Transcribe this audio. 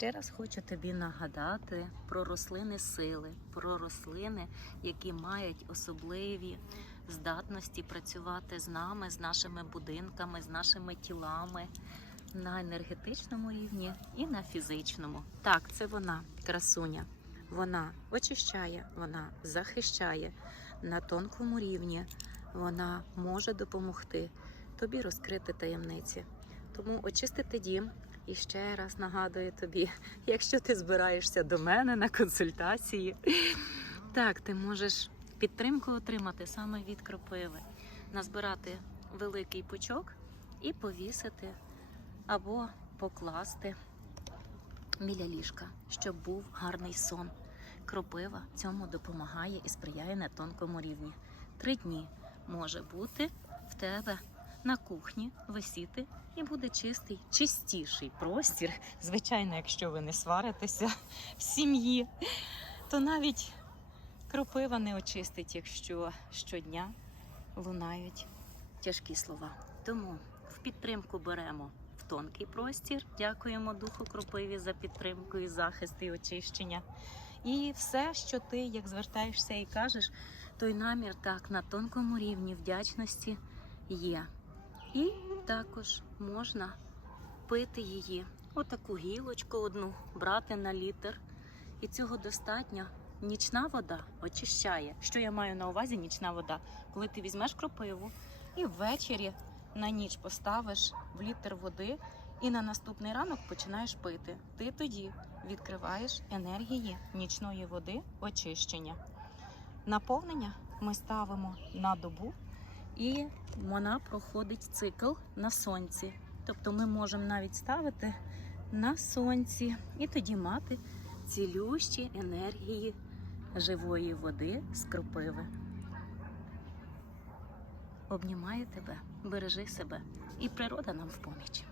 Ще раз хочу тобі нагадати про рослини сили, про рослини, які мають особливі здатності працювати з нами, з нашими будинками, з нашими тілами на енергетичному рівні і на фізичному. Так, це вона, красуня. Вона очищає, вона захищає на тонкому рівні. Вона може допомогти тобі розкрити таємниці. Тому очистити дім. І ще раз нагадую тобі, якщо ти збираєшся до мене на консультації, так, ти можеш підтримку отримати саме від кропиви, назбирати великий пучок і повісити або покласти біля ліжка, щоб був гарний сон. Кропива цьому допомагає і сприяє на тонкому рівні. Три дні може бути в тебе на кухні висіти і буде чистий, чистіший простір. Звичайно, якщо ви не сваритеся в сім'ї, то навіть кропива не очистить, якщо щодня лунають тяжкі слова. Тому в підтримку беремо в тонкий простір. Дякуємо духу кропиві за підтримку і захист і очищення. І все, що ти як звертаєшся і кажеш, той намір так на тонкому рівні вдячності є. І також можна пити її, отаку гілочку одну, брати на літр. І цього достатньо. Нічна вода очищає. Що я маю на увазі нічна вода? Коли ти візьмеш кропиву і ввечері на ніч поставиш в літр води і на наступний ранок починаєш пити. Ти тоді відкриваєш енергії нічної води очищення. Наповнення ми ставимо на добу, і вона проходить цикл на сонці. Тобто ми можемо навіть ставити на сонці і тоді мати цілющі енергії живої води з кропиви. Обнімаю тебе, бережи себе, і природа нам в поміч.